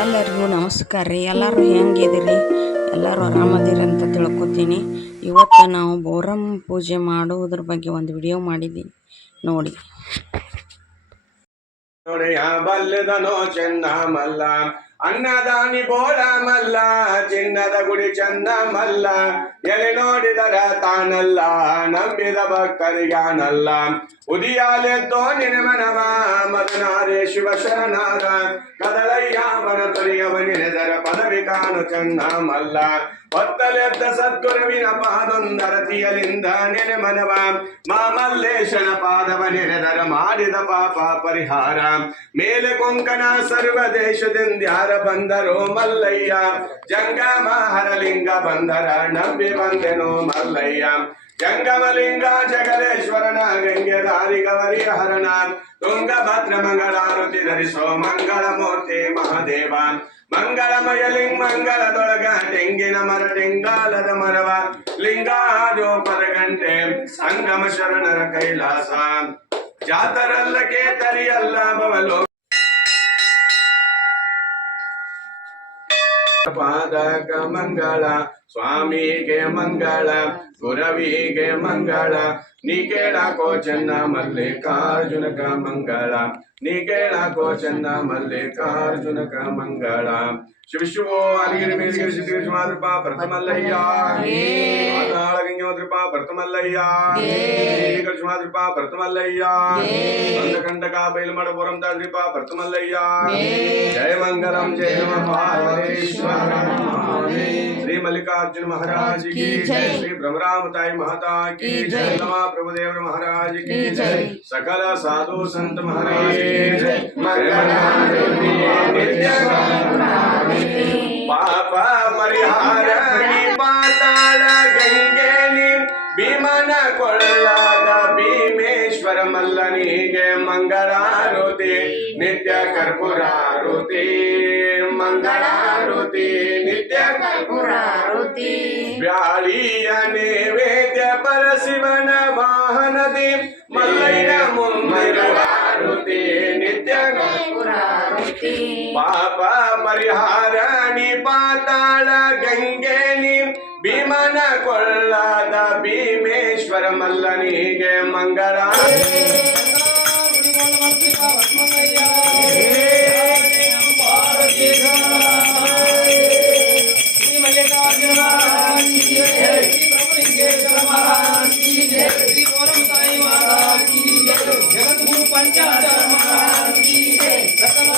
ಎಲ್ಲರಿಗೂ ನಮಸ್ಕಾರ ರೀ. ಎಲ್ಲರೂ ಹೆಂಗಿದಿರಿ ಎಲ್ಲರೂ ಆರಾಮದಿರಿ ಅಂತ ತಿಳ್ಕೊತೀನಿ. ಇವತ್ತು ನಾವು ಬೋರಂ ಪೂಜೆ ಮಾಡುವುದ್ರ ಬಗ್ಗೆ ಒಂದು ವಿಡಿಯೋ ಮಾಡಿದ್ದೀನಿ ನೋಡಿ. ಬಲ್ಲದನೋ ಮಲ್ಲ ಅನ್ನದಾನಿ ಬೋರ ಮಲ್ಲ ಚಿನ್ನದ ಗುಡಿ ಚಂದ ಮಲ್ಲ ಎಲೆ ನೋಡಿದರ ತಾನಲ್ಲ, ನಂಬಿದ ಭಕ್ತರಿಗಾನಲ್ಲ. ಉದಿಯಾಲೆತ್ತೋ ನಿನಮನವ, ಮದನಾರೇ ಶಿವ ಶರಣಾರ ಕದಳಯ್ಯ ಬನ ತೊರೆಯವ ಪದವಿ ಕಾಣು ಚಂದ ಮಲ್ಲ ಹೊತ್ತಲೆದ್ದ ಸದ್ಗುರುವಿನ ಪಾದೊಂದರತಿಯಲಿಂದ ನೆನೆ ಮನವ. ಮಾಮಲ್ಲೇಶನ ಪಾದವ ನೆನೆದರ ಮಾಡಿದ ಪಾಪ ಪರಿಹಾರ. ಮೇಲೆ ಕೊಂಕಣ ಸರ್ವ ದೇಶದಿಂದ ಯಾರ ಬಂದರೋ ಮಲ್ಲಯ್ಯ. ಜಂಗಮ ಹರಲಿಂಗ ಬಂದರ ನಂಬಿ ಬಂದೆನೋ ಮಲ್ಲಯ್ಯ. ಜಂಗಮಲಿಂಗ ಜಗಲೇಶ ಹರಣ ತುಂಗಭದ್ರ ಮಂಗಳಾರುತಿ ಧರಿಸೋ ಮಂಗಳ ಮೂರ್ತಿ ಮಹಾದೇವ ಮಂಗಳಮಯ ಲಿಂಗ ಮಂಗಳದೊಳಗ ತೆಂಗಿನ ಮರ ಟೆಂಗಾಲದ ಮರವ ಲಿಂಗಾದೋ ಪರಗಂಟೆ ಸಂಗಮ ಶರಣರ ಕೈಲಾಸ. ಜಾತರಲ್ಲ ಕೇತರಿಯಲ್ಲ ಬವಲೋ ಪಾದಕ ಮಂಗಳ ಸ್ವಾಮಿಗೆ ಮಂಗಳ ಗುರವಿಗೆ ಮಂಗಳ ನೀ ಕೇಳಾಕೋ ಚೆನ್ನ ಮಲ್ಲಿಕಾರ್ಜುನಕ ಮಂಗಳ ನೀ ಕೇಳಾಕೋ ಚೆನ್ನ ಮಲ್ಲಿಕಾರ್ಜುನಕ ಮಂಗಳ ಶಿವ ಶಿವೋ ಅಲಿಗಿರಿ ಮೇಲಿಗಿರಿ ಸಿದ್ಧಗಿರಿ ಮಾದೃಪ ಪ್ರಥಮಲ್ಲಯ್ಯ భరతమల్లయ్యా శ్రీకృష్ణ శ్రీపా భరతమల్లయ్యా కండకండక బయలుమడ పురం శ్రీపా భరతమల్లయ్యా జయ మంగళం జయ నమ పార్వతేశ్వర శ్రీ మల్లికార్జున మహారాజ్ की జయ శ్రీ బ్రహ్మరామతాయి మాతా की జయ రమా ప్రభుదేవ మహారాజ్ की జయ సకల సాధు సంత మహారాజ్ की జయ మంగళం ಭೀಮನ ಕೊಳ್ಳಾದ ಭೀಮೇಶ್ವರ ಮಲ್ಲನಿಗೆ ಮಂಗಳಾರುತಿ, ನಿತ್ಯ ಕರ್ಪೂರಾರುತಿ. ಮಂಗಳಾರುತಿ, ನಿತ್ಯ ಕರ್ಪುರಾರುತಿ. ವ್ಯಾಳಿಯ ನೈವೇದ್ಯ ಪರಶಿವನ ವಾಹನದಿ ಮಲ್ಲಯ್ಯ ಮುಂಗಳಾರುತಿ ನಿತ್ಯ ಕರ್ಪುರಾರುತಿ. ಪಾಪ ಪರಿಹಾರಣಿ ಪಾತಾಳ ಗಂಗೆನಿ ಭೀಮನ ಕೊಳ್ಳಾದ ಭೀಮೇಶ್ವರ ಮಲ್ಲನಿಗೆ ಮಂಗಳ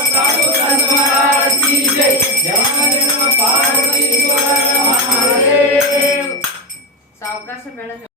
ಸಾವಕಾಶ असं सगळ्याला